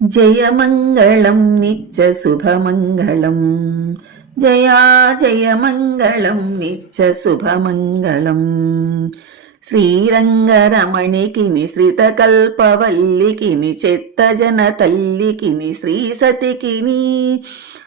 జయమంగళం నిత్య శుభమంగళం జయా జయమంగళం నిత్య శుభమంగళం శ్రీరంగరమణికిని శ్రితకల్పవల్లికిని చెత్తజన తల్లికిని శ్రీసతికిని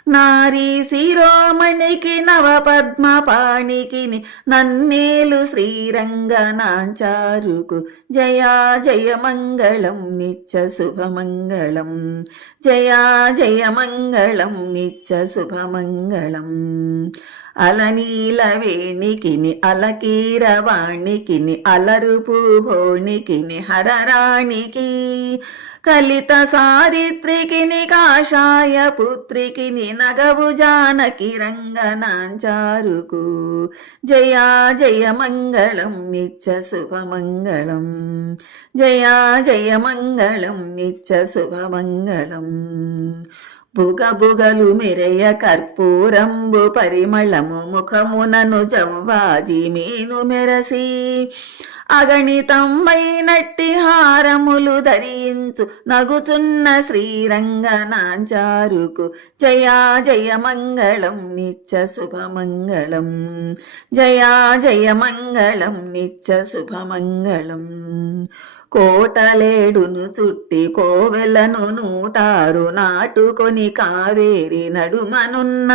నారీ శిరోమణికి నవ పద్మపాణికిని నన్నేలు శ్రీరంగనాచారుకు జయా జయమంగళం నిత్య శుభమంగళం జయా జయమంగళం నిత్య శుభమంగళం. అలనీల వేణికిని అలకీరవాణికిని అలరుపు భోణికిని హరరాణికి. కలిత సారిత్రికిని కాషాయ పుత్రికిని నగవు జానకి రంగనాంచారుకు. జయా జయ మంగళం నిత్య శుభమంగళం. జయా జయ మంగళం నిత్య శుభమంగళం. బుగ బుగలు మెరయ కర్పూరంబు పరిమళము ముఖమునను జవ్వాజి మేను మెరసి. అగణితమైనట్టి హారములు ధరించు నగుచున్న శ్రీరంగనాంచారుకు జయా జయ మంగళం నిత్య శుభమంగళం. జయా జయ మంగళం నిత్య శుభమంగళం. కోటలేడును చుట్టి కోవెలను నూటారు నాటుకొని కావేరి నడుమనున్న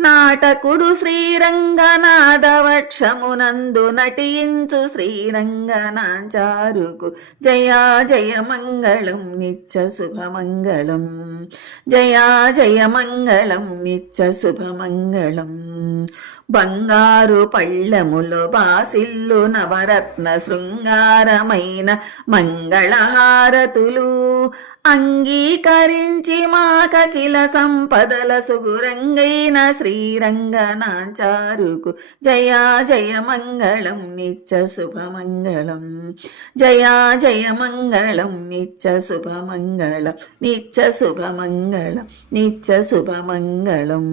నాటకుడు శ్రీరంగనాథవక్షమునందు నటించు శ్రీరంగనాచారుకు జయా జయ మంగళం నిత్య శుభమంగళం. జయా జయ మంగళం నిత్య శుభమంగళం. బంగారు పళ్ళములో బాసిల్లు నవరత్న శృంగారమైన మంగళహారతులు అంగీకరించి మాకకిల సంపదల సుగురంగైన శ్రీరంగనాచారుకు జయ జయ మంగళం నిత్య శుభమంగళం. జయ జయ మంగళం నిత్య శుభమంగళం నిత్య శుభమంగళం నిత్య శుభమంగళం.